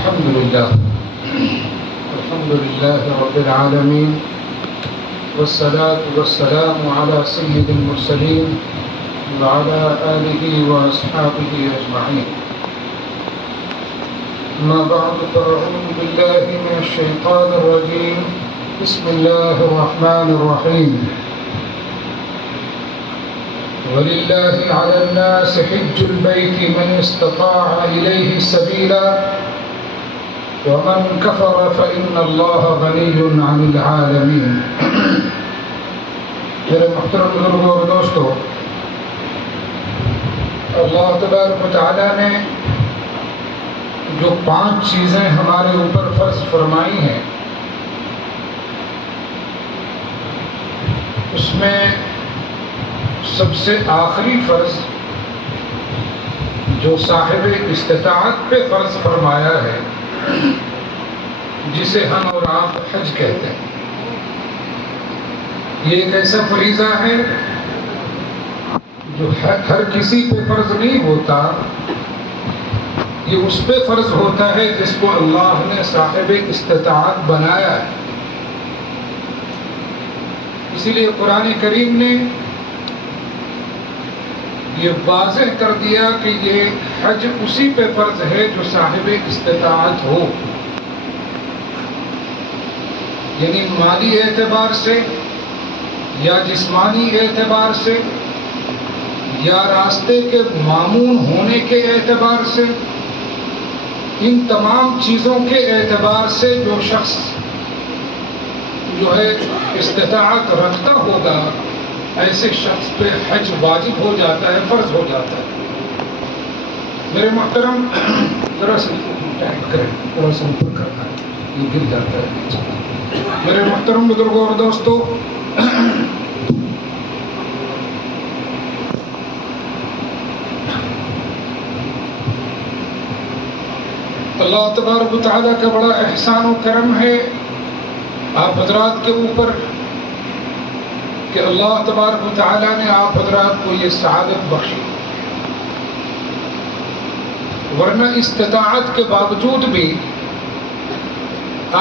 الحمد لله رب العالمين والصلاة والسلام على سيد المرسلين وعلى آله وأصحابه أجمعين. أما بعد فأعوذ بالله من الشيطان الرجيم. بسم الله الرحمن الرحيم. وَلِلَّهِ عَلَى النَّاسِ حِجُّ الْبَيْتِ مَنِ اسْتَطَاعَ إِلَيْهِ سَبِيلًا وَمَنْ كَفَرَ فَإِنَّ اللَّهَ غَنِيٌّ عَنِ الْعَالَمِينَ. میرے محترم بزرگوں اور دوستو، اللہ تبارک و تعالیٰ نے جو 5 چیزیں ہمارے اوپر فرض فرمائی ہیں، اس میں سب سے آخری فرض جو صاحب استطاعت پہ فرض فرمایا ہے، جسے ہم اور آپ حج کہتے ہیں، یہ ایک ایسا فریضہ ہے جو ہر کسی پہ فرض نہیں ہوتا. یہ اس پہ فرض ہوتا ہے جس کو اللہ نے صاحب استطاعت بنایا ہے. اسی لیے قرآن کریم نے یہ واضح کر دیا کہ یہ حج اسی پہ فرض ہے جو صاحب استطاعت ہو، یعنی مالی اعتبار سے یا جسمانی اعتبار سے یا راستے کے مامون ہونے کے اعتبار سے، ان تمام چیزوں کے اعتبار سے جو شخص جو ہے استطاعت رکھتا ہوگا، ایسے شخص پہ حج واجب ہو جاتا ہے، فرض ہو جاتا ہے. میرے محترم، ذرا سا ٹائٹ کریں، تھوڑا سا اوپر کرنا ہے، یہ گر جاتا ہے. میرے محترم بزرگوں اور دوستو، اللہ تبارک و تعالیٰ کا بڑا احسان و کرم ہے آپ حضرات کے اوپر کہ اللہ تبارک و تعالیٰ نے آپ حضرات کو یہ سعادت بخشی. ورنہ استطاعت کے باوجود بھی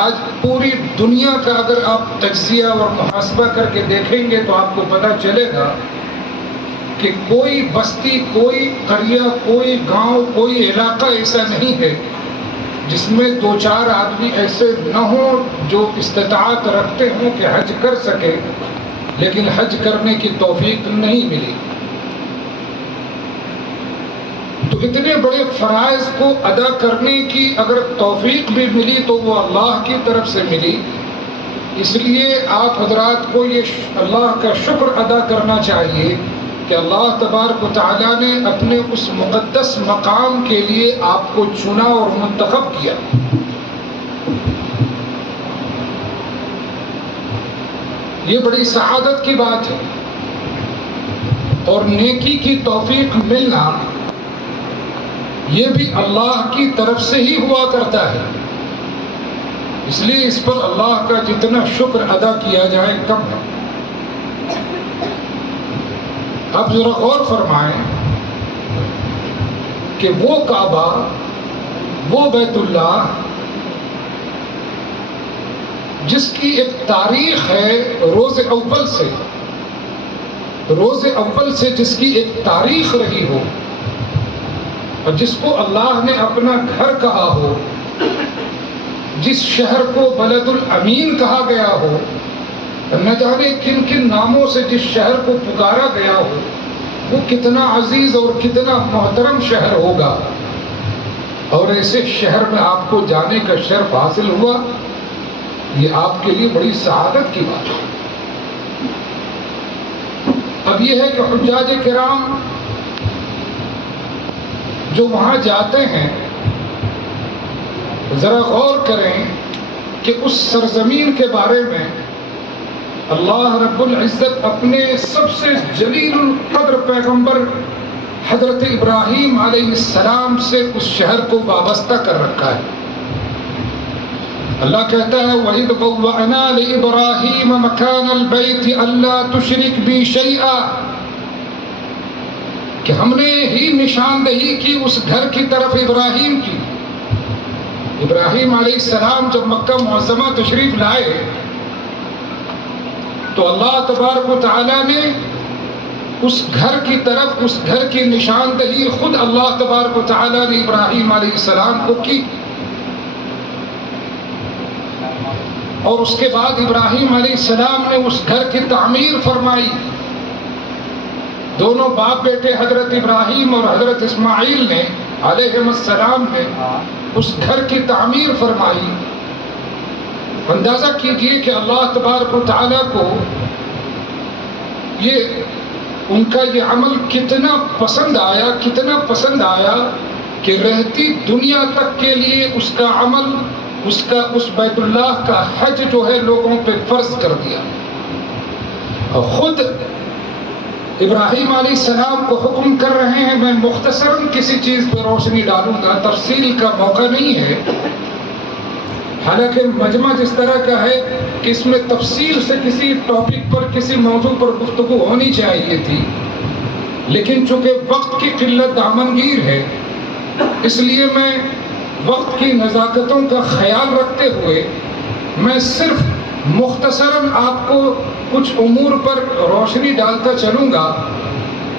آج پوری دنیا کا اگر آپ تجزیہ اور محاسبہ کر کے دیکھیں گے تو آپ کو پتہ چلے گا کہ کوئی بستی، کوئی قریہ، کوئی گاؤں، کوئی علاقہ ایسا نہیں ہے جس میں 2-4 آدمی ایسے نہ ہوں جو استطاعت رکھتے ہوں کہ حج کر سکے، لیکن حج کرنے کی توفیق نہیں ملی. تو اتنے بڑے فرائض کو ادا کرنے کی اگر توفیق بھی ملی تو وہ اللہ کی طرف سے ملی. اس لیے آپ حضرات کو یہ اللہ کا شکر ادا کرنا چاہیے کہ اللہ تبارک و تعالیٰ نے اپنے اس مقدس مقام کے لیے آپ کو چنا اور منتخب کیا. یہ بڑی سعادت کی بات ہے، اور نیکی کی توفیق ملنا یہ بھی اللہ کی طرف سے ہی ہوا کرتا ہے. اس لیے اس پر اللہ کا جتنا شکر ادا کیا جائے کم ہے. اب ذرا غور فرمائیں کہ وہ کعبہ، وہ بیت اللہ جس کی ایک تاریخ ہے روز اول سے جس کی ایک تاریخ رہی ہو، اور جس کو اللہ نے اپنا گھر کہا ہو، جس شہر کو بلد الامین کہا گیا ہو، نہ جانے کن کن ناموں سے جس شہر کو پکارا گیا ہو، وہ کتنا عزیز اور کتنا محترم شہر ہوگا. اور ایسے شہر میں آپ کو جانے کا شرف حاصل ہوا، یہ آپ کے لیے بڑی سعادت کی بات ہے. اب یہ ہے کہ حجاج کرام جو وہاں جاتے ہیں، ذرا غور کریں کہ اس سرزمین کے بارے میں اللہ رب العزت اپنے سب سے جلیل القدر پیغمبر حضرت ابراہیم علیہ السلام سے اس شہر کو وابستہ کر رکھا ہے. اللہ کہتا ہے وَإِذْ بَوَّأْنَا لِإِبْرَاهِيمَ مَكَانَ الْبَيْتِ أَلَّا تُشْرِكْ بِي شَيْئًا، کہ ہم نے ہی نشاندہی کی اس گھر کی طرف ابراہیم کی ابراہیم علیہ السلام جب مکہ معظمہ تشریف لائے تو اللہ تبارک و تعالیٰ نے اس گھر کی طرف، اس گھر کی نشاندہی خود اللہ تبارک و تعالیٰ نے ابراہیم علیہ السلام کو کی، اور اس کے بعد ابراہیم علیہ السلام نے اس گھر کی تعمیر فرمائی۔ دونوں باپ بیٹے حضرت ابراہیم اور حضرت اسماعیل نے علیہ السلام نے اس گھر کی تعمیر فرمائی۔ اندازہ کیجئے کہ اللہ تبارک و تعالیٰ کو ان کا یہ عمل کتنا پسند آیا کہ رہتی دنیا تک کے لیے اس کا عمل، اس بیت اللہ کا حج جو ہے لوگوں پہ فرض کر دیا۔ اور خود ابراہیم علیہ السلام کو حکم کر رہے ہیں۔ میں مختصراً کسی چیز پہ روشنی ڈالوں گا، تفصیل کا موقع نہیں ہے، حالانکہ مجمع جس طرح کا ہے کہ اس میں تفصیل سے کسی ٹاپک پر، کسی موضوع پر گفتگو ہونی چاہیے تھی، لیکن چونکہ وقت کی قلت دامنگیر ہے، اس لیے میں وقت کی نزاکتوں کا خیال رکھتے ہوئے میں صرف مختصراً آپ کو کچھ امور پر روشنی ڈالتا چلوں گا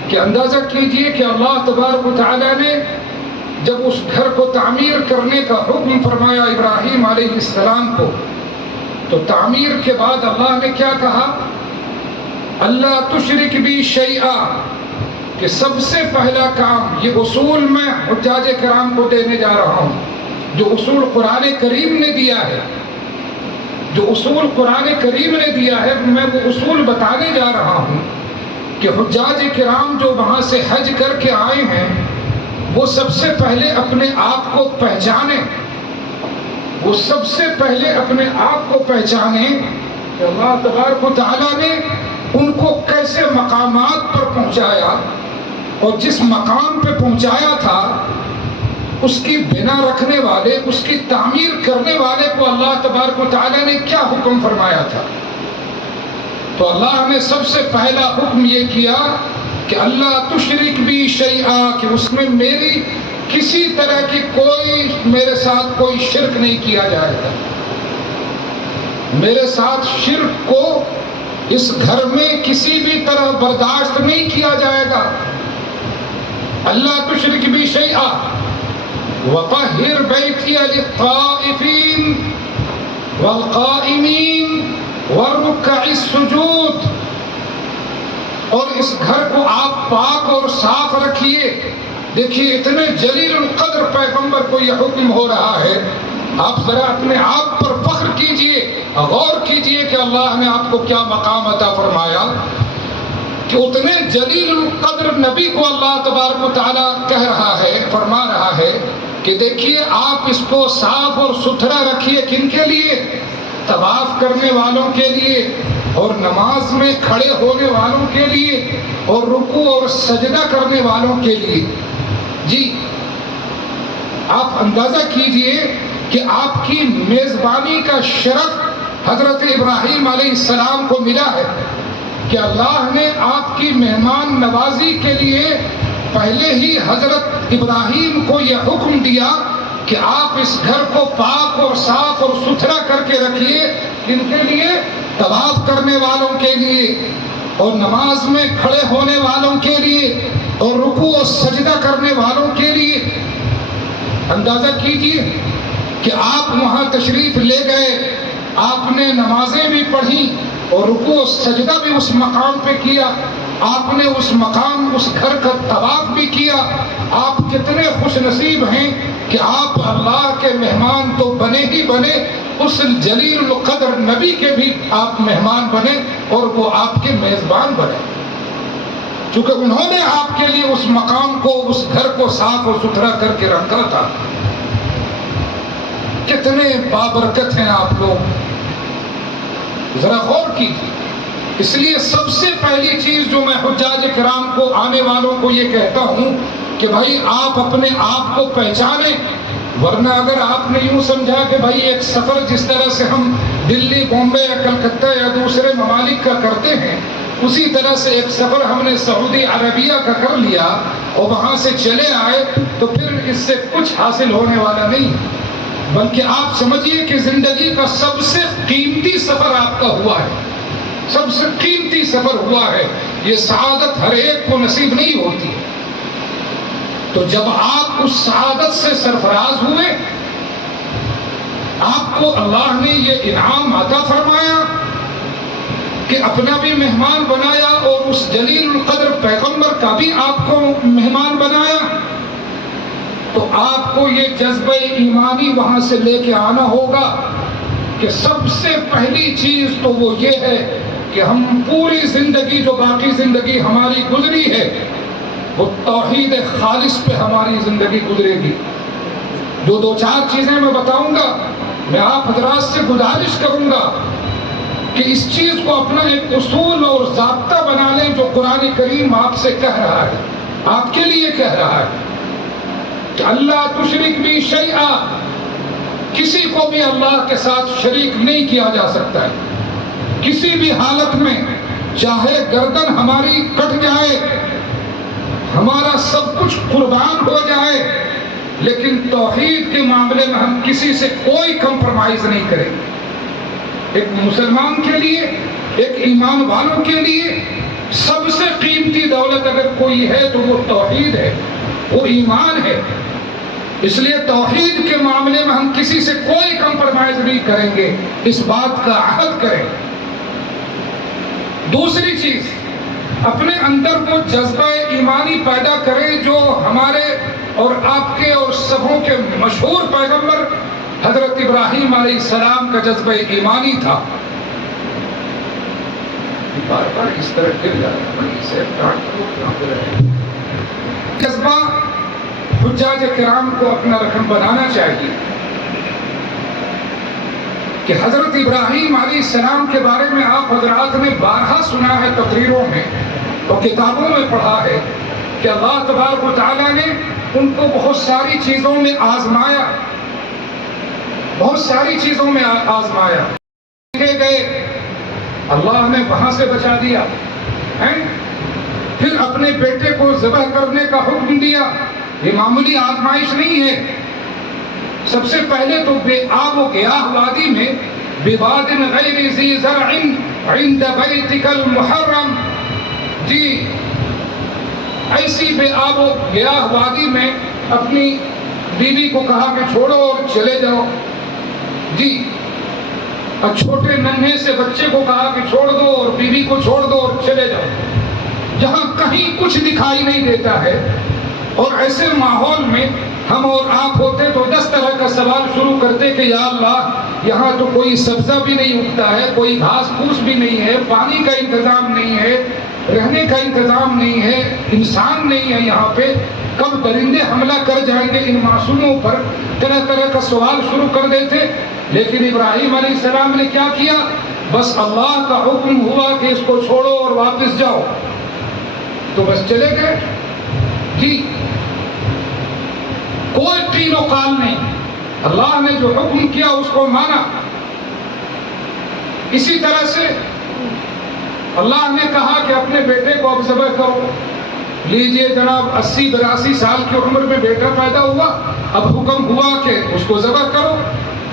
کہ اندازہ کیجئے کہ اللہ تبارک و تعالیٰ نے جب اس گھر کو تعمیر کرنے کا حکم فرمایا ابراہیم علیہ السلام کو، تو تعمیر کے بعد اللہ نے کیا کہا؟ اللہ تشرک بی شیئا، کہ سب سے پہلا کام، یہ اصول میں حجاج کرام کو دینے جا رہا ہوں، جو اصول قرآن کریم نے دیا ہے، جو اصول قرآن کریم نے دیا ہے، میں وہ اصول بتانے جا رہا ہوں کہ حجاج کرام جو وہاں سے حج کر کے آئے ہیں وہ سب سے پہلے اپنے آپ کو پہچانیں، وہ سب سے پہلے اپنے آپ کو پہچانیں کہ اللہ تبارک و تعالیٰ نے ان کو کیسے مقامات پر پہنچایا، اور جس مقام پہ پہنچایا تھا اس کی بنا رکھنے والے، اس کی تعمیر کرنے والے کو اللہ تبارک و تعالیٰ نے کیا حکم فرمایا تھا۔ تو اللہ نے سب سے پہلا حکم یہ کیا کہ اللہ تشرک بی شیئا، کہ اس میں میری کسی طرح کی میرے ساتھ کوئی شرک نہیں کیا جائے گا، میرے ساتھ شرک کو اس گھر میں کسی بھی طرح برداشت نہیں کیا جائے گا۔ اللہ تشرک بی شیئا وطہر بیتی للطائفین والقائمین والرکع السجود، اور اس گھر کو آپ پاک اور صاف رکھیے۔ دیکھیے اتنے جلیل القدر پیغمبر کو یہ حکم ہو رہا ہے، آپ ذرا اپنے آپ پر فخر کیجئے، غور کیجئے کہ اللہ نے آپ کو کیا مقام عطا فرمایا کہ اتنے جلیل القدر نبی کو اللہ تبارک و تعالیٰ کہہ رہا ہے، فرما رہا ہے کہ دیکھیے آپ اس کو صاف اور ستھرا رکھیے۔ کن کے لیے؟ طواف کرنے والوں کے لیے، اور نماز میں کھڑے ہونے والوں کے لیے، اور رکوع اور سجدہ کرنے والوں کے لیے۔ جی آپ اندازہ کیجئے کہ آپ کی میزبانی کا شرف حضرت ابراہیم علیہ السلام کو ملا ہے کہ اللہ نے آپ کی مہمان نوازی کے لیے پہلے ہی حضرت ابراہیم کو یہ حکم دیا کہ آپ اس گھر کو پاک اور صاف اور ستھرا کر کے رکھیے۔ کن کے لیے؟ طواف کرنے والوں کے لیے، اور نماز میں کھڑے ہونے والوں کے لیے، اور رکوع اور سجدہ کرنے والوں کے لیے۔ اندازہ کیجئے کہ آپ وہاں تشریف لے گئے، آپ نے نمازیں بھی پڑھی اور رکوع و سجدہ بھی اس مقام پہ کیا، آپ نے اس مقام، اس گھر کا طواف بھی کیا۔ آپ کتنے خوش نصیب ہیں کہ آپ اللہ کے مہمان تو بنے ہی بنے، اس جلیل القدر نبی کے بھی آپ مہمان بنے اور وہ آپ کے میزبان بنے، چونکہ انہوں نے آپ کے لیے اس مقام کو، اس گھر کو صاف اور ستھرا کر کے رکھا تھا۔ کتنے بابرکت ہیں آپ لوگ، ذرا غور کیجیے۔ اس لیے سب سے پہلی چیز جو میں حجاج کرام کو، آنے والوں کو یہ کہتا ہوں کہ بھائی آپ اپنے آپ کو پہچانیں، ورنہ اگر آپ نے یوں سمجھا کہ بھائی ایک سفر جس طرح سے ہم دلی، بامبے یا کلکتہ یا دوسرے ممالک کا کرتے ہیں، اسی طرح سے ایک سفر ہم نے سعودی عربیہ کا کر لیا اور وہاں سے چلے آئے، تو پھر اس سے کچھ حاصل ہونے والا نہیں۔ بلکہ آپ سمجھیے کہ زندگی کا سب سے قیمتی سفر آپ کا ہوا ہے، سب سے قیمتی سفر ہوا ہے۔ یہ سعادت ہر ایک کو نصیب نہیں ہوتی ہے۔ تو جب آپ اس سعادت سے سرفراز ہوئے، آپ کو اللہ نے یہ انعام عطا فرمایا کہ اپنا بھی مہمان بنایا اور اس جلیل القدر پیغمبر کا بھی آپ کو مہمان بنایا، تو آپ کو یہ جذبہ ایمانی وہاں سے لے کے آنا ہوگا کہ سب سے پہلی چیز تو وہ یہ ہے کہ ہم پوری زندگی، جو باقی زندگی ہماری گزری ہے، وہ توحید خالص پہ ہماری زندگی گزرے گی۔ جو دو چار چیزیں میں بتاؤں گا، میں آپ حضرات سے گزارش کروں گا کہ اس چیز کو اپنا ایک اصول اور ضابطہ بنا لیں، جو قرآن کریم آپ سے کہہ رہا ہے، آپ کے لیے کہہ رہا ہے کہ اللہ تشرک بھی شیئا، کسی کو بھی اللہ کے ساتھ شریک نہیں کیا جا سکتا ہے کسی بھی حالت میں، چاہے گردن ہماری کٹ جائے، ہمارا سب کچھ قربان ہو جائے، لیکن توحید کے معاملے میں ہم کسی سے کوئی کمپرومائز نہیں کریں گے۔ ایک مسلمان کے لیے، ایک ایمان والوں کے لیے سب سے قیمتی دولت اگر کوئی ہے تو وہ توحید ہے، وہ ایمان ہے۔ اس لیے توحید کے معاملے میں ہم کسی سے کوئی کمپرومائز نہیں کریں گے، اس بات کا عہد کریں۔ دوسری چیز، اپنے اندر وہ جذبہ ایمانی پیدا کریں جو ہمارے اور آپ کے اور سبوں کے مشہور پیغمبر حضرت ابراہیم علیہ السلام کا جذبہ ایمانی تھا۔ بار بار اس طرح گر جاتا ہے، جذبہ حجاج کرام کو اپنا رقم بنانا چاہیے کہ حضرت ابراہیم علیہ السلام کے بارے میں آپ حضرات نے بارہا سنا ہے، تقریروں میں اور کتابوں میں پڑھا ہے کہ اللہ تبارک و تعالیٰ نے ان کو بہت ساری چیزوں میں آزمایا، بہت ساری چیزوں میں آزمایا، گئے اللہ نے وہاں سے بچا دیا، پھر اپنے بیٹے کو ذبح کرنے کا حکم دیا۔ یہ معمولی آزمائش نہیں ہے۔ سب سے پہلے تو بے آب و گیاہ وادی میں، بواد غیر ذی زرع عند بیتک المحرم، جی ایسی بے آب و گیاہ وادی میں اپنی بیوی کو کہا کہ چھوڑو اور چلے جاؤ، جی اور چھوٹے ننھے سے بچے کو کہا کہ چھوڑ دو اور بیوی کو چھوڑ دو اور چلے جاؤ، جہاں کہیں کچھ دکھائی نہیں دیتا ہے۔ اور ایسے ماحول میں ہم اور آپ ہوتے تو 10 طرح کا سوال شروع کرتے کہ یا اللہ، یہاں تو کوئی سبزہ بھی نہیں اگتا ہے، کوئی گھاس پھوس بھی نہیں ہے، پانی کا انتظام نہیں ہے، رہنے کا انتظام نہیں ہے، انسان نہیں ہے یہاں پہ، کب درندے حملہ کر جائیں گے ان معصوموں پر، طرح طرح کا سوال شروع کر دیتے۔ لیکن ابراہیم علیہ السلام نے کیا کیا؟ بس اللہ کا حکم ہوا کہ اس کو چھوڑو اور واپس جاؤ، تو بس چلے گئے، جی کوئی قیل و قال نہیں، اللہ نے جو حکم کیا اس کو مانا۔ اسی طرح سے اللہ نے کہا کہ اپنے بیٹے کو اب ذبح کرو، لیجئے جناب 80-82 سال کی عمر میں بیٹا پیدا ہوا، اب حکم ہوا کہ اس کو ذبح کرو،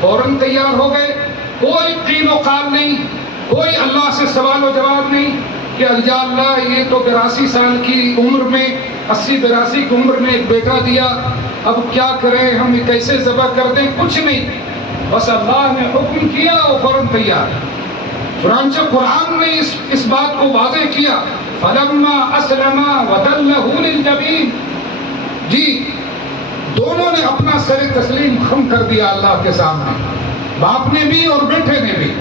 فوراً تیار ہو گئے، کوئی قیل و قال نہیں، کوئی اللہ سے سوال و جواب نہیں کہ یا اللہ یہ تو 82 سال کی عمر میں، 80-82 کی عمر میں ایک بیٹا دیا، اب کیا کریں ہم، کیسے ذبح کر دیں، کچھ نہیں، بس اللہ نے حکم کیا اور فوراً تیار۔ چنانچہ قرآن نے اس بات کو واضح کیا، فَلَمَّا أَسْلَمَا وَتَلَّهُ لِلْجَبِينِ، جی دونوں نے اپنا سر تسلیم خم کر دیا اللہ کے سامنے، باپ نے بھی اور بیٹے نے بھی۔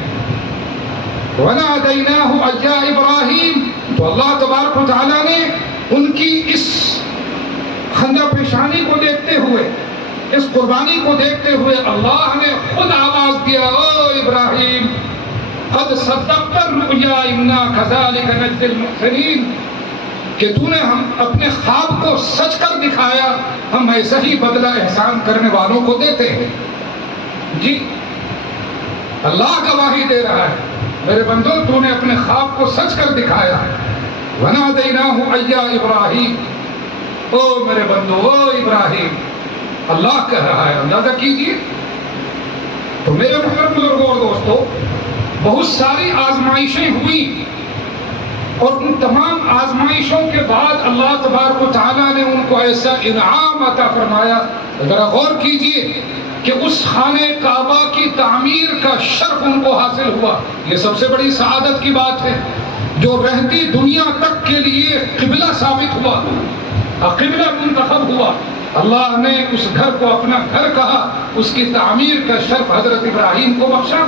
وَنَادَيْنَاهُ أَيَّا إِبْرَاهِيمُ، تو اللہ تبارک و تعالیٰ نے ان کی اس خندہ پیشانی کو دیکھتے ہوئے، اس قربانی کو دیکھتے ہوئے اللہ نے خود آواز دیا، او ابراہیم قد صدقت الرؤیا انا كذلك نجزي المحسنین، کہ تو نے ہم اپنے خواب کو سچ کر دکھایا، ہم ایسا ہی بدلہ احسان کرنے والوں کو دیتے ہیں۔ جی اللہ گواہی دے رہا ہے، میرے بندو تو نے اپنے خواب کو سچ کر دکھایا۔ وَنَادَيْنَاهُ أَيَّا إِبْرَاهِيمُ، او میرے بندو، او ابراہیم، اللہ کہہ رہا ہے، اندازہ کیجئے تو میرے محترم بزرگوں اور دوستوں، بہت ساری آزمائشیں ہوئی، اور ان تمام آزمائشوں کے بعد اللہ تبارک و تعالیٰ نے ان کو ایسا انعام عطا فرمایا۔ ذرا غور کیجئے کہ اس خانہ کعبہ کی تعمیر کا شرف ان کو حاصل ہوا۔ یہ سب سے بڑی سعادت کی بات ہے، جو رہتی دنیا تک کے لیے قبلہ ثابت ہوا، قبلہ منتخب ہوا۔ اللہ نے اس گھر کو اپنا گھر کہا، اس کی تعمیر کا شرف حضرت ابراہیم کو بخشا۔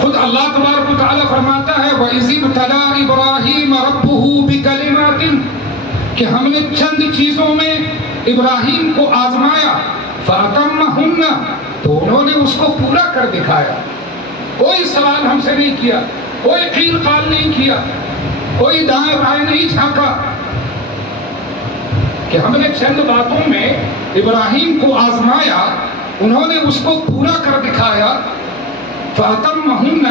خود اللہ تبارک و تعالیٰ فرماتا ہے وَإِذِ ابْتَلَىٰ إِبْرَاهِيمَ رَبُّهُ بِكَلِمَاتٍ، کہ ہم نے چند چیزوں میں ابراہیم کو آزمایا، فَأَتَمَّهُنَّ، تو انہوں نے اس کو پورا کر دکھایا۔ کوئی سوال ہم سے نہیں کیا، کوئی قیل قال نہیں کیا، کوئی دائیں بائیں نہیں جھانکا، کہ ہم نے چند باتوں میں ابراہیم کو آزمایا، انہوں نے اس کو پورا کر دکھایا۔ فَأَتَمَّهُنَّ،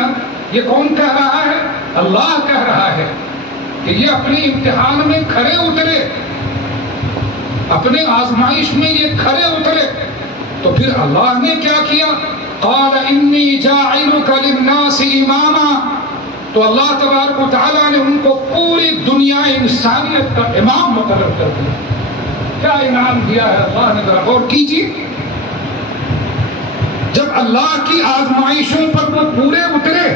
یہ کون کہہ رہا ہے؟ اللہ کہہ رہا ہے کہ یہ اپنے امتحان میں کھرے اترے، اپنے آزمائش میں یہ کھرے اترے۔ تو پھر اللہ نے کیا کیا؟ قَالَ إِنِّي جَاعِلُكَ لِلنَّاسِ إِمَامًا، تو اللہ تبارک و تعالیٰ نے ان کو پوری دنیا انسانیت کا امام مقرر کر دیا۔ کیا انعام دیا ہے اللہ نے، ذرا غور کیجیے۔ جب اللہ کی آزمائشوں پر وہ پورے اترے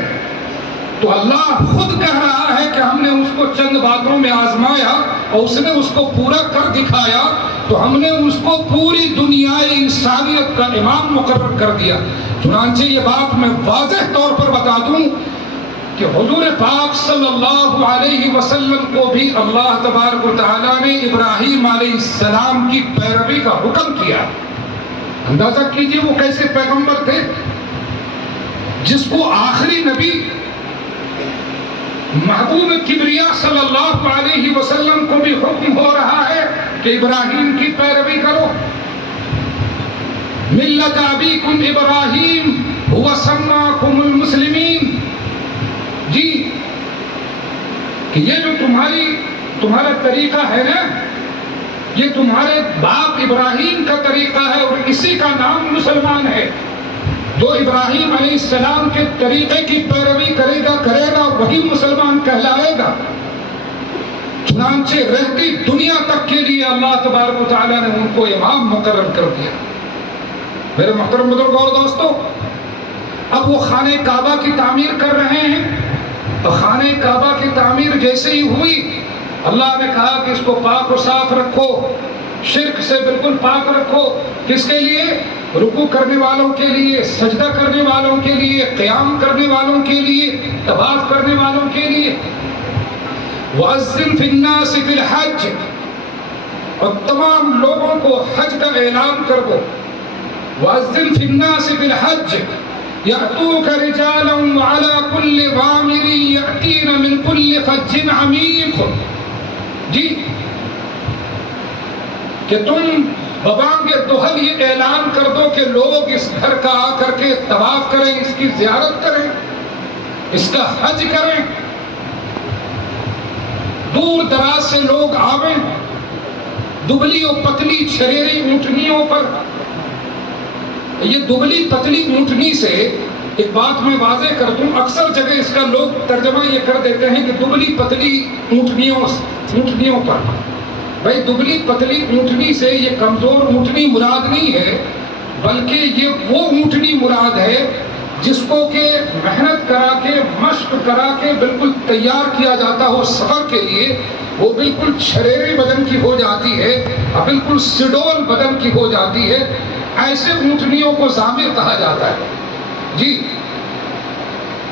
تو اللہ خود کہہ رہا ہے کہ ہم نے اس کو چند باتوں میں آزمایا اور اس نے اس کو پورا کر دکھایا، تو ہم نے اس کو پوری دنیا انسانیت کا امام مقرر کر دیا۔ چنانچہ یہ بات میں واضح طور پر بتا دوں کہ حضور پاک صلی اللہ علیہ وسلم کو بھی اللہ تبارک و تعالیٰ نے ابراہیم علیہ السلام کی پیروی کا حکم کیا۔ اندازہ کیجئے وہ کیسے پیغمبر تھے، جس کو آخری نبی محبوب کبریا صلی اللہ علیہ وسلم کو بھی حکم ہو رہا ہے کہ ابراہیم کی پیروی کرو۔ ملت ابیکم ابراہیم هو سماکم المسلمین، جی کہ یہ جو تمہارا طریقہ ہے نا، یہ تمہارے باپ ابراہیم کا طریقہ ہے، اور اسی کا نام مسلمان ہے۔ جو ابراہیم علیہ السلام کے طریقے کی پیروی کرے گا وہی مسلمان کہلائے گا۔ چنانچہ رہتی دنیا تک کے لیے اللہ تبارک و تعالیٰ نے ان کو امام مقرر کر دیا۔ میرے محترم بزرگوں اور دوستوں، اب وہ خانہ کعبہ کی تعمیر کر رہے ہیں، تو خانہ کعبہ کی تعمیر جیسے ہی ہوئی، اللہ نے کہا کہ اس کو پاک و صاف رکھو، شرک سے بالکل پاک رکھو۔ کس کے لیے؟ رکوع کرنے والوں کے لیے، سجدہ کرنے والوں کے لیے، قیام کرنے والوں کے لیے، طواف کرنے والوں کے لیے۔ وَأَذِّن فِي النَّاسِ فِي الْحَجِّ، اور تمام لوگوں کو حج کا اعلان کر دو۔ وَأَذِّن فِي النَّاسِ فِي الْحَجِّ يَأْتُوكَ رِجَالًا وَعَلَى كُلِّ ضَامِرٍ يَأْتِينَ مِنْ كُلِّ فَجٍّ عَمِيقٍ، جی کہ تم ببانگ دہل یہ اعلان کر دو کہ لوگ اس گھر کا آ کر کے طواف کریں، اس کی زیارت کریں، اس کا حج کریں، دور دراز سے لوگ آویں، دبلی اور پتلی چھریری اونٹنیوں پر۔ یہ دبلی پتلی اونٹنی سے ایک بات میں واضح کر دوں، اکثر جگہ اس کا لوگ ترجمہ یہ کر دیتے ہیں کہ دبلی پتلی اونٹنیوں پر۔ بھائی دبلی پتلی اونٹنی سے یہ کمزور اونٹنی مراد نہیں ہے، بلکہ یہ وہ اونٹنی مراد ہے جس کو کہ محنت کرا کے، مشق کرا کے بالکل تیار کیا جاتا ہو سفر کے لیے، وہ بالکل چھریرے بدن کی ہو جاتی ہے، بالکل سڈول بدن کی ہو جاتی ہے۔ ایسے اونٹنیوں کو ضامر کہا جاتا ہے، جی۔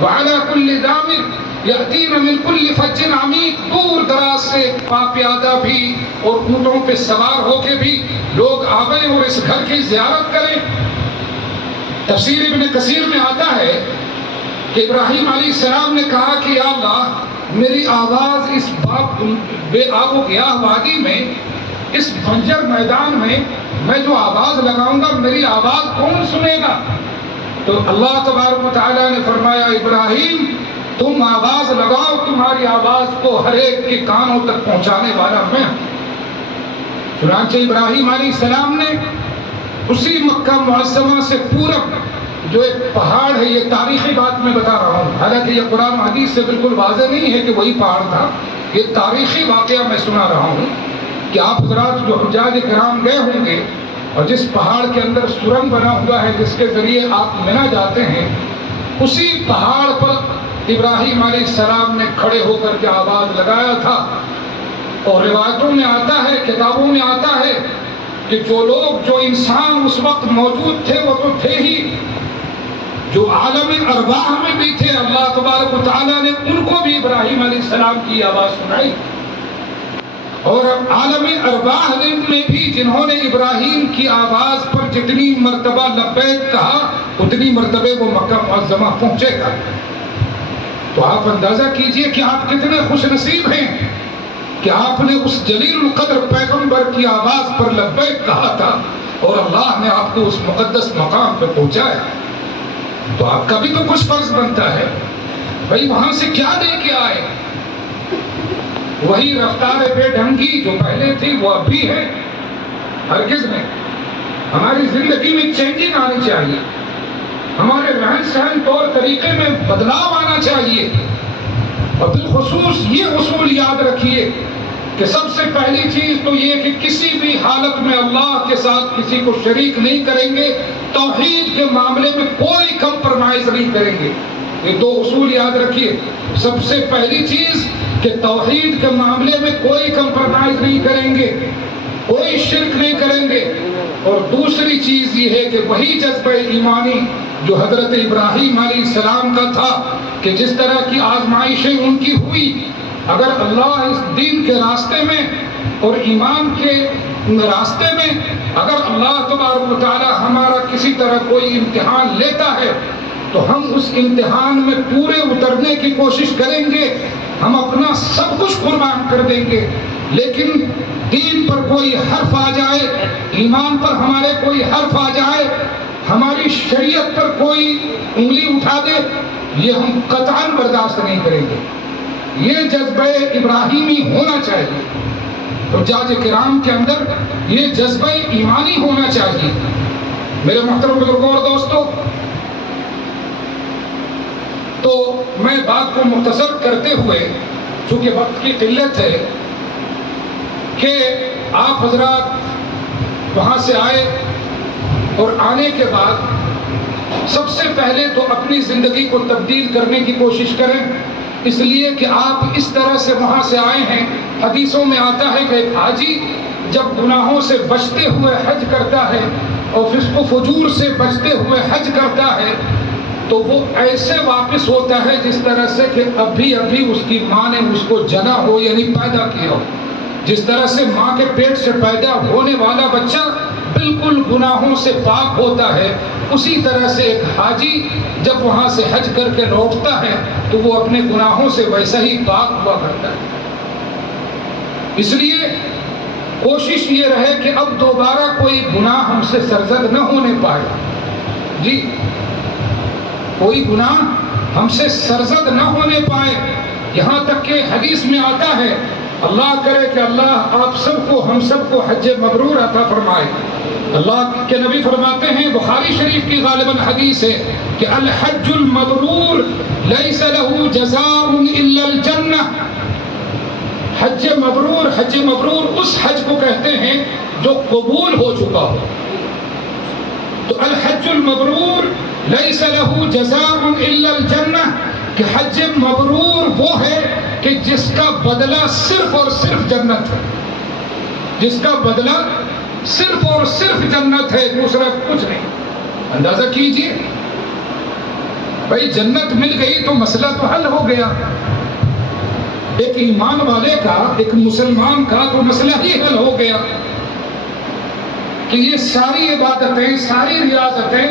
وَعَلَى كُلِّ ضَامِرٍ يَأْتِينَ مِنْ كُلِّ فَجٍّ عَمِيقٍ، دور دراز سے پاپیادہ بھی اور اونٹوں پہ سوار ہو کے بھی لوگ آویں اور اس گھر کی زیارت کریں۔ تفسیر ابن کثیر میں آتا ہے کہ ابراہیم علیہ السلام نے کہا کہ یا اللہ، میری آواز اس بے آب و گیاہ وادی میں، اس بنجر میدان میں جو آواز لگاؤں گا، میری آواز کون سنے گا؟ تو اللہ تبارک و تعالیٰ نے فرمایا ابراہیم تم آواز لگاؤ، تمہاری آواز کو ہر ایک کے کانوں تک پہنچانے والا میں ہوں۔ چنانچہ ابراہیم علیہ السلام نے اسی مکہ معظمہ سے پورب جو ایک پہاڑ ہے، یہ تاریخی بات میں بتا رہا ہوں، حالانکہ یہ قرآن و حدیث سے بالکل واضح نہیں ہے کہ وہی پہاڑ تھا، یہ تاریخی واقعہ میں سنا رہا ہوں کہ آپ حضرات جو حجاج کرام گئے ہوں گے اور جس پہاڑ کے اندر سرنگ بنا ہوا ہے جس کے ذریعے آپ منا جاتے ہیں، اسی پہاڑ پر ابراہیم علیہ السلام نے کھڑے ہو کر کے آواز لگایا تھا۔ اور روایتوں میں آتا ہے، کتابوں میں آتا ہے کہ جو لوگ، جو انسان اس وقت موجود تھے وہ تو تھے ہی، جو عالم ارواح میں بھی تھے، اللہ تبارک و تعالیٰ نے ان کو بھی ابراہیم علیہ السلام کی آواز سنائی۔ اور اب عالم ارواح میں بھی جنہوں نے ابراہیم کی آواز پر جتنی مرتبہ لبیک کہا، اتنی مرتبہ وہ مکہ معظمہ پہنچے گا۔ تو آپ اندازہ کیجئے کہ آپ کتنے خوش نصیب ہیں کہ آپ نے اس جلیل القدر پیغمبر کی آواز پر لبیک کہا تھا اور اللہ نے آپ کو اس مقدس مقام پہ پہنچایا۔ تو آپ کا بھی تو کچھ فرض بنتا ہے، بھئی وہاں سے کیا لے کے آئے؟ وہی رفتار بے ڈھنگی جو پہلے تھی وہ اب بھی ہے، ہرگز نہیں۔ ہماری زندگی میں چینجنگ آنی چاہیے، ہمارے رہن سہن طور طریقے میں بدلاؤ آنا چاہیے، اور بالخصوص یہ اصول یاد رکھیے کہ سب سے پہلی چیز تو یہ کہ کسی بھی حالت میں اللہ کے ساتھ کسی کو شریک نہیں کریں گے، توحید کے معاملے میں کوئی کمپرومائز نہیں کریں گے۔ یہ دو اصول یاد رکھیے، سب سے پہلی چیز کہ توحید کے معاملے میں کوئی کمپرومائز نہیں کریں گے، کوئی شرک نہیں کریں گے، اور دوسری چیز یہ ہے کہ وہی جذبہ ایمانی جو حضرت ابراہیم علیہ السلام کا تھا کہ جس طرح کی آزمائشیں ان کی ہوئی، اگر اللہ اس دین کے راستے میں اور ایمان کے راستے میں اگر اللہ تبارک و تعالی ہمارا کسی طرح کوئی امتحان لیتا ہے تو ہم اس امتحان میں پورے اترنے کی کوشش کریں گے، ہم اپنا سب کچھ قربان کر دیں گے، لیکن دین پر کوئی حرف آ جائے، ایمان پر ہمارے کوئی حرف آ جائے، ہماری شریعت پر کوئی انگلی اٹھا دے، یہ ہم قطعاً برداشت نہیں کریں گے۔ یہ جذبہ ابراہیمی ہونا چاہیے، حجاج کرام کے اندر یہ جذبہ ایمانی ہونا چاہیے۔ میرے محترم بزرگوں اور دوستو، تو میں بات کو مختصر کرتے ہوئے، چونکہ وقت کی قلت ہے، کہ آپ حضرات وہاں سے آئے اور آنے کے بعد سب سے پہلے تو اپنی زندگی کو تبدیل کرنے کی کوشش کریں، اس لیے کہ آپ اس طرح سے وہاں سے آئے ہیں۔ حدیثوں میں آتا ہے کہ ایک حاجی جب گناہوں سے بچتے ہوئے حج کرتا ہے اور فسق و فجور سے بچتے ہوئے حج کرتا ہے تو وہ ایسے واپس ہوتا ہے جس طرح سے کہ ابھی اس کی ماں نے اس کو جنا ہو، یعنی پیدا کیا ہو۔ جس طرح سے ماں کے پیٹ سے پیدا ہونے والا بچہ بالکل گناہوں سے پاک ہوتا ہے، اسی طرح سے ایک حاجی جب وہاں سے حج کر کے لوٹتا ہے تو وہ اپنے گناہوں سے ویسا ہی پاک ہوا کرتا ہے۔ اس لیے کوشش یہ رہے کہ اب دوبارہ کوئی گناہ ہم سے سرزد نہ ہونے پائے، جی کوئی گناہ ہم سے سرزد نہ ہونے پائے، یہاں تک کہ حدیث میں آتا ہے، اللہ کرے کہ اللہ آپ سب کو، ہم سب کو حج مبرور عطا فرمائے۔ اللہ کے نبی فرماتے ہیں، بخاری شریف کی غالباً حدیث ہے کہ الحج المبرور لیس له جزاء الا الجنہ۔ حج مبرور اس حج کو کہتے ہیں جو قبول ہو چکا ہو۔ تو الحج المبرور لیس له جزاء الا الجنہ، کہ حج مبرور وہ ہے کہ جس کا بدلہ صرف اور صرف جنت ہے، جس کا بدلہ صرف اور صرف جنت ہے، دوسرا کچھ نہیں۔ اندازہ کیجئے، بھائی جنت مل گئی تو مسئلہ تو حل ہو گیا، ایک ایمان والے کا، ایک مسلمان کا تو مسئلہ ہی حل ہو گیا کہ یہ ساری عبادتیں، ساری ریاضتیں،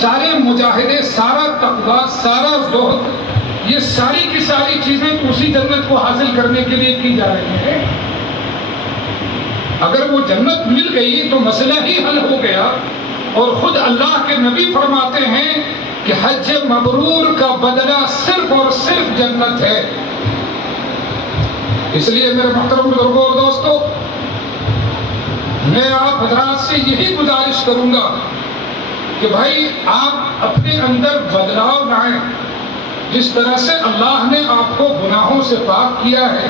سارے مجاہدے، سارا تقویٰ، سارا زہد، یہ ساری کی ساری چیزیں اسی جنت کو حاصل کرنے کے لیے کی جا رہی ہیں۔ اگر وہ جنت مل گئی تو مسئلہ ہی حل ہو گیا، اور خود اللہ کے نبی فرماتے ہیں کہ حج مبرور کا بدلہ صرف اور صرف جنت ہے۔ اس لیے میرے محترم بزرگوں اور دوستو، میں آپ حضرات سے یہی گزارش کروں گا کہ بھائی آپ آپ اپنے اندر بدلاؤ لائیں. جس طرح سے اللہ نے آپ کو گناہوں سے پاک کیا ہے،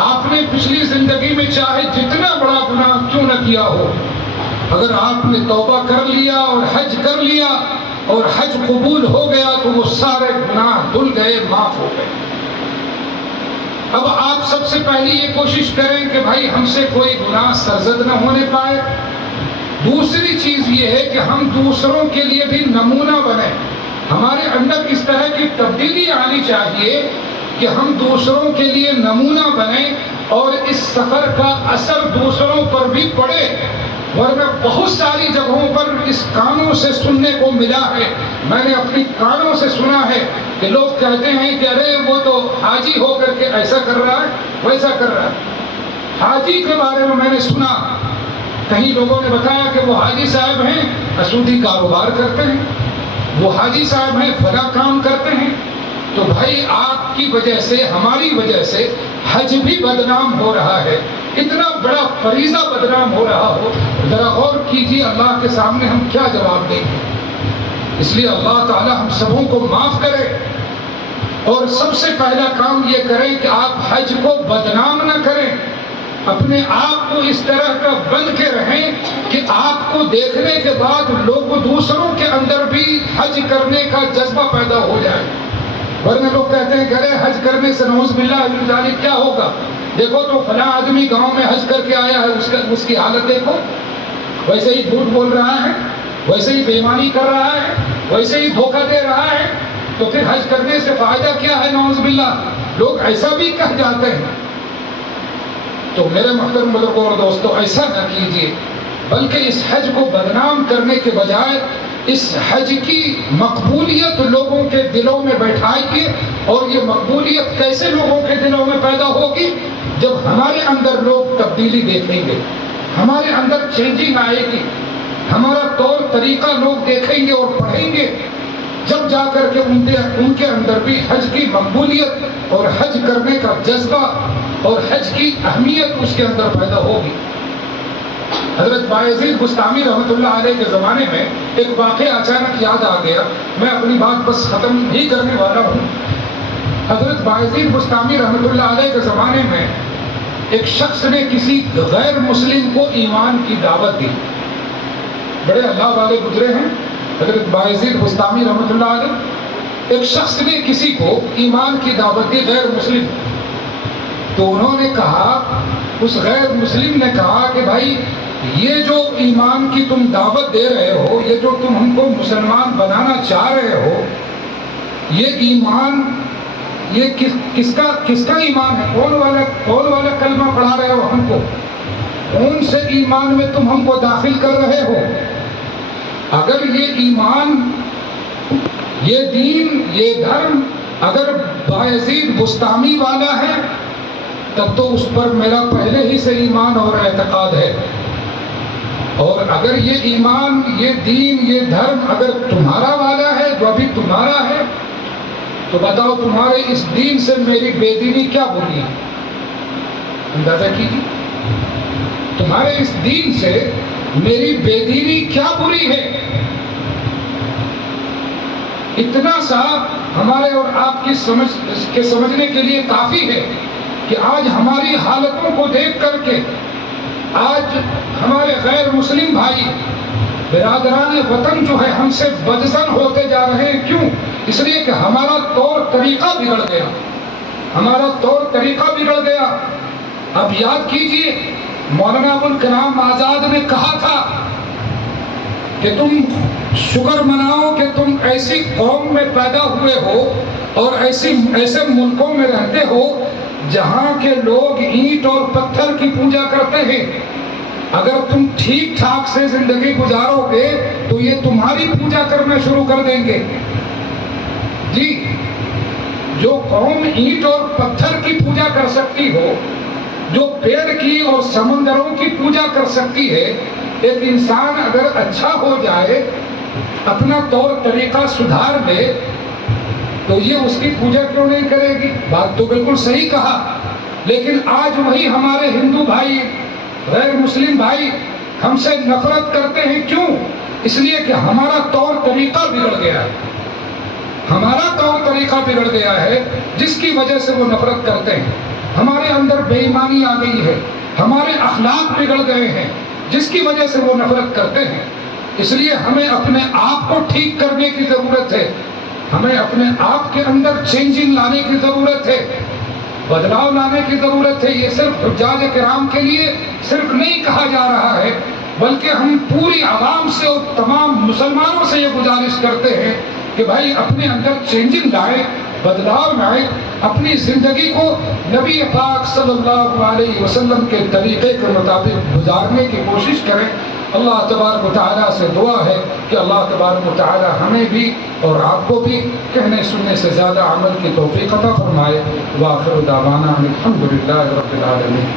آپ نے پچھلی زندگی میں چاہے جتنا بڑا گناہ کیوں نہ کیا ہو، اگر آپ نے توبہ کر لیا اور حج کر لیا اور حج قبول ہو گیا تو وہ سارے گناہ دھل گئے، معاف ہو گئے. اب آپ سب سے پہلی یہ کوشش کریں کہ بھائی ہم سے کوئی گناہ سرزد نہ ہونے پائے. دوسری چیز یہ ہے کہ ہم دوسروں کے لیے بھی نمونہ بنیں. ہمارے اندر اس طرح کی تبدیلی آنی چاہیے کہ ہم دوسروں کے لیے نمونہ بنیں اور اس سفر کا اثر دوسروں پر بھی پڑے. ورنہ بہت ساری جگہوں پر اس کانوں سے سننے کو ملا ہے، میں نے اپنی کانوں سے سنا ہے کہ لوگ کہتے ہیں کہ ارے وہ تو حاجی ہو کر کے ایسا کر رہا ہے ویسا کر رہا ہے. حاجی کے بارے میں نے سنا، کہیں لوگوں نے بتایا کہ وہ حاجی صاحب ہیں سودی کاروبار کرتے ہیں، وہ حاجی صاحب ہیں فلاں کام کرتے ہیں. تو بھائی آپ کی وجہ سے، ہماری وجہ سے حج بھی بدنام ہو رہا ہے. اتنا بڑا فریضہ بدنام ہو رہا ہو، ذرا غور کیجیے اللہ کے سامنے ہم کیا جواب دیں گے. اس لیے اللہ تعالی ہم سبوں کو معاف کرے. اور سب سے پہلا کام یہ کریں کہ آپ حج کو بدنام نہ کریں. اپنے آپ کو اس طرح کا بن کے رہیں کہ آپ کو دیکھنے کے بعد لوگ دوسروں کے اندر بھی حج کرنے کا جذبہ پیدا ہو جائے. ورنہ لوگ کہتے ہیں کہ ارے حج کرنے سے نعوذ باللہ من ذالک کیا ہوگا، دیکھو تو فلاں آدمی گاؤں میں حج کر کے آیا ہے، اس کی حالت دیکھو، ویسے ہی جھوٹ بول رہا ہے، ویسے ہی بے ایمانی کر رہا ہے، ویسے ہی دھوکہ دے رہا ہے، تو پھر حج کرنے سے فائدہ کیا ہے؟ نعوذ باللہ لوگ ایسا بھی کہہ جاتے ہیں. تو میرے محترم بزرگوں اور دوستو، ایسا نہ کیجیے، بلکہ اس حج کو بدنام کرنے کے بجائے اس حج کی مقبولیت لوگوں کے دلوں میں بیٹھائیے. اور یہ مقبولیت کیسے لوگوں کے دلوں میں پیدا ہوگی؟ جب ہمارے اندر لوگ تبدیلی دیکھیں گے، ہمارے اندر چینجنگ آئے گی، ہمارا طور طریقہ لوگ دیکھیں گے اور پڑھیں گے، جب جا کر کے ان کے اندر بھی حج کی مقبولیت اور حج کرنے کا جذبہ اور حج کی اہمیت اس کے اندر پیدا ہوگی. حضرت بایزید بستامی رحمۃ اللہ علیہ کے زمانے میں ایک واقعہ اچانک یاد آ گیا، میں اپنی بات بس ختم ہی کرنے والا ہوں. حضرت بایزید بستامی رحمۃ اللہ علیہ کے زمانے میں ایک شخص نے کسی غیر مسلم کو ایمان کی دعوت دی. بڑے اللہ والے گزرے ہیں حضرت بایزید بستامی رحمۃ اللہ علیہ. ایک شخص نے کسی کو ایمان کی دعوت دی، غیر مسلم. تو انہوں نے کہا، اس غیر مسلم نے کہا کہ بھائی یہ جو ایمان کی تم دعوت دے رہے ہو، یہ جو تم ہم کو مسلمان بنانا چاہ رہے ہو، یہ ایمان یہ کس کا ایمان ہے؟ کون والا کلمہ پڑھا رہے ہو ہم کو؟ کون سے ایمان میں تم ہم کو داخل کر رہے ہو؟ اگر یہ ایمان، یہ دین، یہ دھرم اگر بایزید بستامی والا ہے تب تو اس پر میرا پہلے ہی سے ایمان اور اعتقاد ہے. اور اگر یہ ایمان، یہ دین، یہ دھرم اگر تمہارا والا ہے، جو ابھی تمہارا ہے، تو بتاؤ تمہارے اس دین سے میری بے دینی کیا بری ہے؟ اندازہ کیجیے، تمہارے اس دین سے میری بے دینی کیا بری ہے؟ اتنا سا ہمارے اور آپ کی سمجھنے کے لیے کافی ہے کہ آج ہماری حالتوں کو دیکھ کر کے آج ہمارے غیر مسلم بھائی برادران وطن جو ہے ہم سے بدظن ہوتے جا رہے ہیں. کیوں؟ اس لیے کہ ہمارا طور طریقہ بگڑ گیا، ہمارا طور طریقہ بگڑ گیا. اب یاد کیجئے مولانا ابوالکلام آزاد نے کہا تھا کہ تم شکر مناؤ کہ تم ایسی قوم میں پیدا ہوئے ہو اور ایسے ملکوں میں رہتے ہو جہاں کے لوگ اینٹ اور پتھر کی پوجا کرتے ہیں. اگر تم ٹھیک ٹھاک سے زندگی گزارو گے تو یہ تمہاری پوجا کرنا شروع کر دیں گے. جی، جو قوم اینٹ اور پتھر کی پوجا کر سکتی ہو، جو پیڑ کی اور سمندروں کی پوجا کر سکتی ہے، ایک انسان اگر اچھا ہو جائے، اپنا طور طریقہ سدھار لے، تو یہ اس کی پوجا کیوں نہیں کرے گی؟ بات تو بالکل صحیح کہا. لیکن آج وہی ہمارے ہندو بھائی، غیر مسلم بھائی ہم سے نفرت کرتے ہیں. کیوں؟ اس لیے کہ ہمارا طور طریقہ بگڑ گیا ہے، ہمارا طور طریقہ بگڑ گیا ہے، جس کی وجہ سے وہ نفرت کرتے ہیں۔ ہمارے اندر بے ایمانی آ گئی ہے، ہمارے اخلاق بگڑ گئے ہیں، جس کی وجہ سے وہ نفرت کرتے ہیں۔ اس لیے ہمیں اپنے آپ کو ٹھیک کرنے کی ضرورت ہے، ہمیں اپنے آپ کے اندر چینجنگ لانے کی ضرورت ہے، بدلاؤ لانے کی ضرورت ہے۔ یہ صرف حجاج کرام کے لیے صرف نہیں کہا جا رہا ہے، بلکہ ہم پوری عوام سے اور تمام مسلمانوں سے یہ گزارش کرتے ہیں کہ بھائی اپنے اندر چینجنگ لائیں، بدلاؤ لائیں، اپنی زندگی کو نبی پاک صلی اللہ علیہ وسلم کے طریقے کے مطابق گزارنے کی کوشش کریں۔ اللہ تبارک و تعالیٰ سے دعا ہے کہ اللہ تبارک و تعالیٰ ہمیں بھی اور آپ کو بھی کہنے سننے سے زیادہ عمل کی توفیق عطا فرمائے۔ وآخر دعوانا الحمد للہ رب العالمین۔